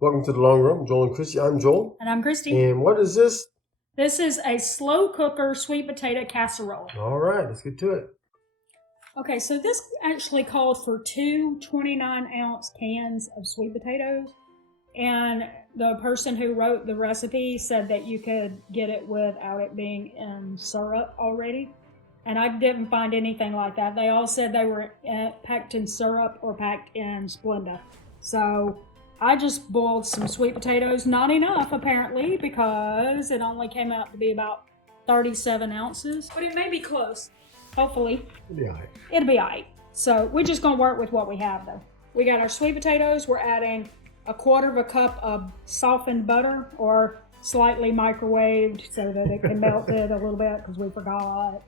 Welcome to the Long Room. Joel and Christy. I'm Joel. And I'm Christy. And what is this? This is a slow cooker sweet potato casserole. All right, let's get to it. Okay, so this actually called for two 29-ounce cans of sweet potatoes. And the person who wrote the recipe said that you could get it without it being in syrup already. And I didn't find anything like that. They all said they were packed in syrup or packed in Splenda. So I just boiled some sweet potatoes. Not enough, apparently, because it only came out to be about 37 ounces. But it may be close. Hopefully. It'll be all right. It'll be all right. So we're just going to work with what we have, though. We got our sweet potatoes. We're adding a quarter of a cup of softened butter, or slightly microwaved so that it can melt it a little bit because we forgot.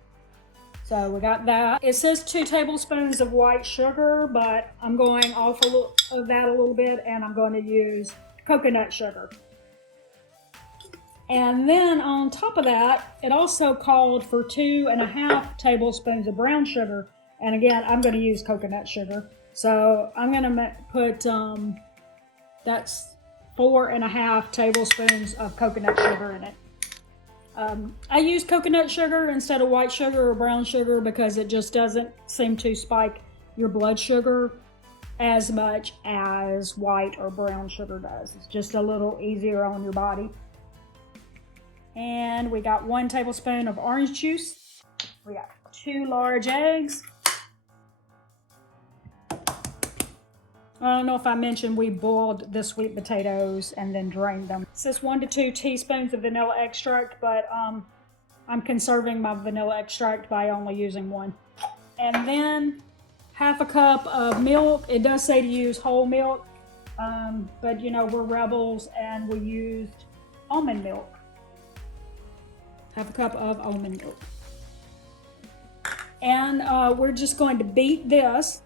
So we got that. It says 2 tablespoons of white sugar, but I'm going off of that a little bit, and I'm going to use coconut sugar. And then on top of that, it also called for 2.5 tablespoons of brown sugar. And again, I'm going to use coconut sugar. So I'm going to put, that's 4.5 tablespoons of coconut sugar in it. I use coconut sugar instead of white sugar or brown sugar because it just doesn't seem to spike your blood sugar as much as white or brown sugar does. It's just a little easier on your body. And we got 1 tablespoon of orange juice. We got 2 large eggs. I don't know if I mentioned we boiled the sweet potatoes and then drained them. It says 1 to 2 teaspoons of vanilla extract, but I'm conserving my vanilla extract by only using 1. And then half a cup of milk. It does say to use whole milk, but you know, we're rebels and we used almond milk. Half a cup of almond milk. And we're just going to beat this.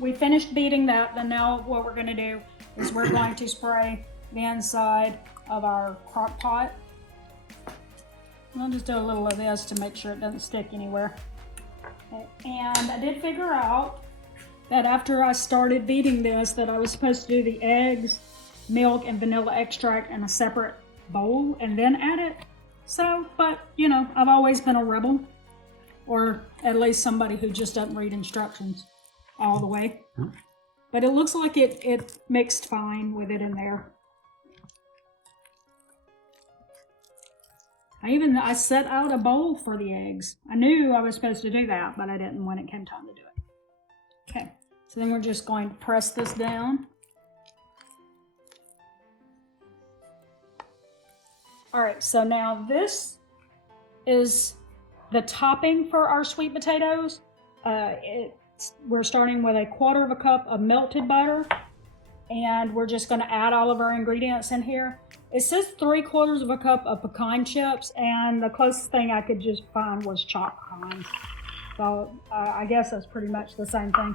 We finished beating that, and now what we're going to do is we're going to spray the inside of our crock pot. I'll just do a little of this to make sure it doesn't stick anywhere. Okay. And I did figure out that after I started beating this, that I was supposed to do the eggs, milk, and vanilla extract in a separate bowl and then add it. So, but you know, I've always been a rebel, or at least somebody who just doesn't read instructions all the way. But it looks like it mixed fine with it in there. I set out a bowl for the eggs. I knew I was supposed to do that, but I didn't when it came time to do it. Okay, so then we're just going to press this down. All right, so now this is the topping for our sweet potatoes. We're starting with a quarter of a cup of melted butter, and we're just going to add all of our ingredients in here. It says 3/4 of a cup of pecan chips, and the closest thing I could just find was chopped pecans. So I guess that's pretty much the same thing.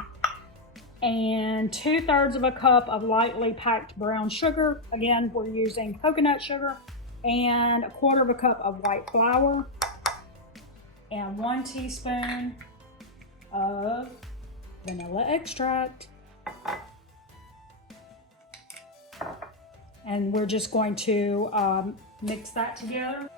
And 2/3 of a cup of lightly packed brown sugar. Again, we're using coconut sugar. And 1/4 of a cup of white flour. And 1 teaspoon of vanilla extract. And we're just going to mix that together.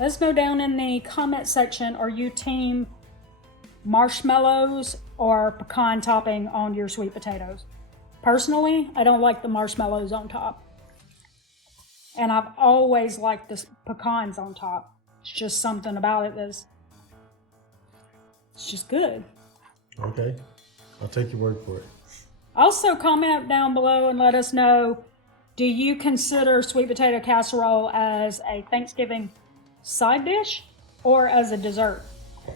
Let's know down in the comment section, are you team marshmallows or pecan topping on your sweet potatoes? Personally, I don't like the marshmallows on top. And I've always liked the pecans on top. It's just something about it that's, it's just good. Okay, I'll take your word for it. Also, comment down below and let us know, do you consider sweet potato casserole as a Thanksgiving side dish or as a dessert?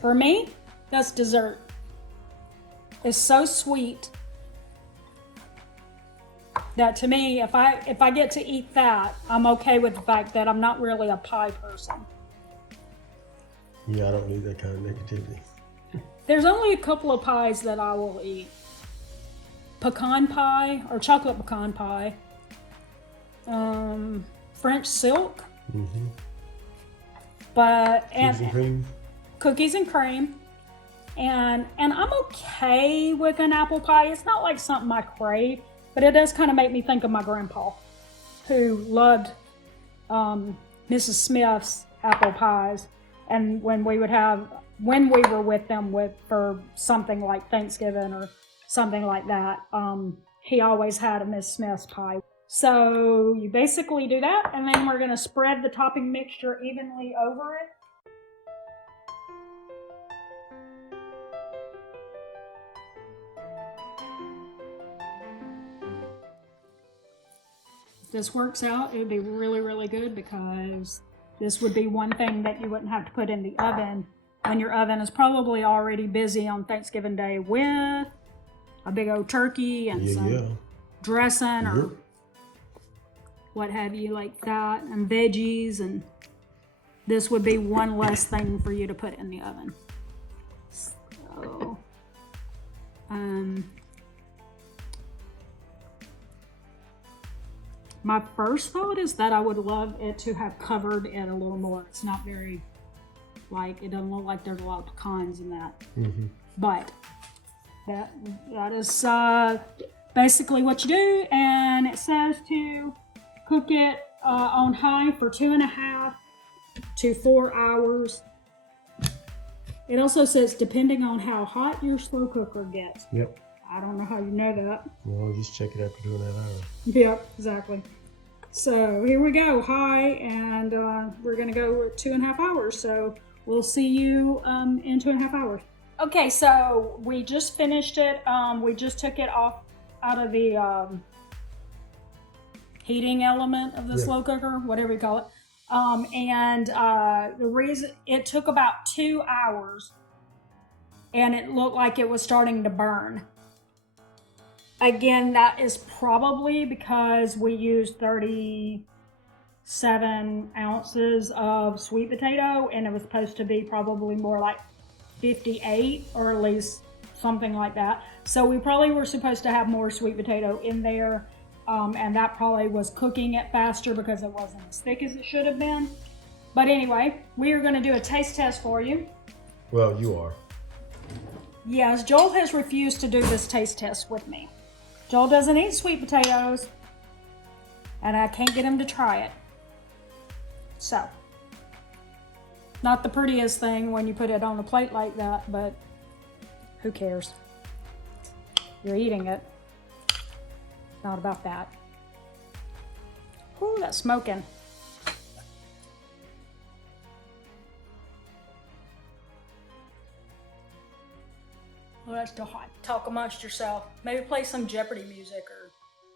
For me, that's dessert. It's so sweet that to me, if I get to eat that, I'm okay with the fact that I'm not really a pie person. Yeah, I don't need that kind of negativity. There's only a couple of pies that I will eat. Pecan pie or chocolate pecan pie. French silk. Mm-hmm. But Cookies and cream. Cookies and cream. And I'm okay with an apple pie. It's not like something I crave, but it does kind of make me think of my grandpa, who loved Mrs. Smith's apple pies. And when we were with them for something like Thanksgiving or something like that, he always had a Miss Smith's pie. So you basically do that, and then we're going to spread the topping mixture evenly over it. If this works out, it would be really, really good, because this would be one thing that you wouldn't have to put in the oven when your oven is probably already busy on Thanksgiving Day with a big old turkey and some dressing or what have you like that, and veggies, and this would be one less thing for you to put in the oven. So, my first thought is that I would love it to have covered it a little more. It's not very, it doesn't look like there's a lot of pecans in that. Mm-hmm. But that is basically what you do, and it says to cook it on high for 2.5 to 4 hours. It also says depending on how hot your slow cooker gets. Yep. I don't know how you know that. Well, just check it after 2.5 hours. Yep, exactly. So here we go, high, and we're gonna go with 2.5 hours. So we'll see you in 2.5 hours. Okay, so we just finished it. We just took it out of the heating element of the slow cooker, whatever you call it. The reason it took about 2 hours, and it looked like it was starting to burn. Again, that is probably because we used 37 ounces of sweet potato, and it was supposed to be probably more like 58, or at least something like that. So we probably were supposed to have more sweet potato in there, and that probably was cooking it faster because it wasn't as thick as it should have been. But anyway, we are going to do a taste test for you. Well, you are. Yes, Joel has refused to do this taste test with me. Joel doesn't eat sweet potatoes, and I can't get him to try it. So, not the prettiest thing when you put it on a plate like that, but who cares? You're eating it. It's not about that. Ooh, that's smoking. Oh, that's still hot. Talk amongst yourself. Maybe play some Jeopardy music or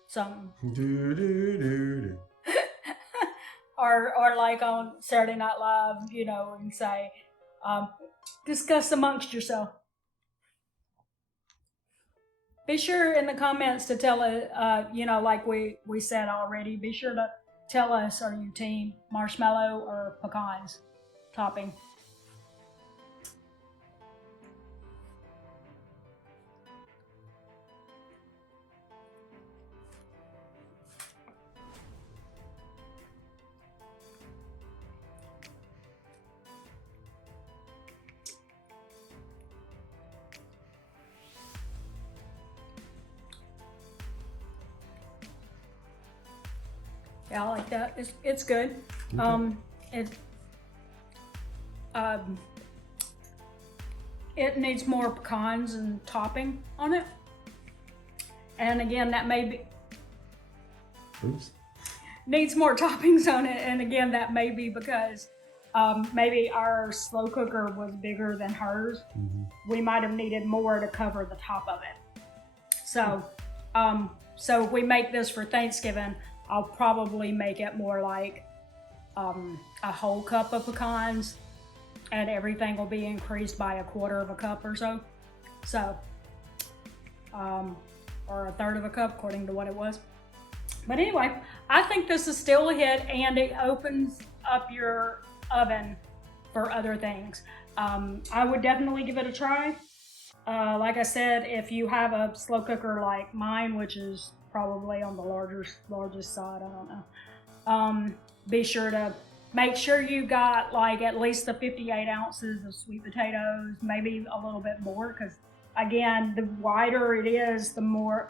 something. Do, do, do, do. or like on Saturday Night Live, and say, discuss amongst yourself. Be sure in the comments to tell it, like we said already, be sure to tell us, are you team marshmallow or pecans topping? Yeah, I like that. It's good. Okay. It needs more pecans and topping on it. And again, that may be needs more toppings on it. And again, that may be because maybe our slow cooker was bigger than hers. Mm-hmm. We might have needed more to cover the top of it. So, so if we make this for Thanksgiving, I'll probably make it more like a whole cup of pecans, and everything will be increased by 1/4 cup or so. So, or 1/3 cup, according to what it was. But anyway, I think this is still a hit, and it opens up your oven for other things. I would definitely give it a try. Like I said, if you have a slow cooker like mine, which is probably on the largest side, I don't know. Be sure to make sure you got like at least the 58 ounces of sweet potatoes, maybe a little bit more, because again, the wider it is, the more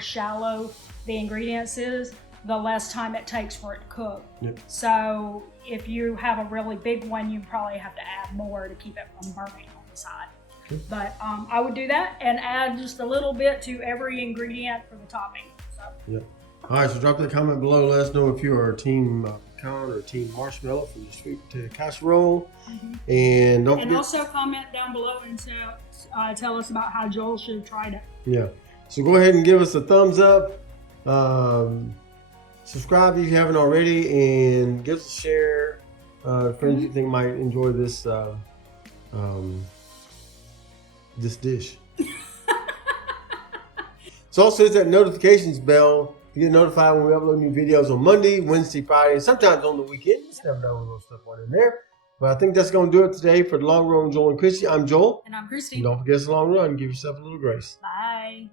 shallow the ingredients is, the less time it takes for it to cook. Yep. So if you have a really big one, you probably have to add more to keep it from burning on the side. Okay. But I would do that and add just a little bit to every ingredient for the topping. So. Yep. All right, so drop that comment below. Let us know if you are team pecan or team marshmallow for your sweet potato casserole. Mm-hmm. And don't And forget. also comment down below and tell us about how Joel should have tried it. Yeah. So go ahead and give us a thumbs up. Subscribe if you haven't already, and give us a share. Friends you think might enjoy this this dish. So also hit that notifications bell to get notified when we upload new videos on Monday, Wednesday, Friday, and sometimes on the weekend. Just never know when we'll slip one in there. But I think that's going to do it today for the Long Run with Joel and Christy. I'm Joel. And I'm Christy. And don't forget it's a long run. Give yourself a little grace. Bye.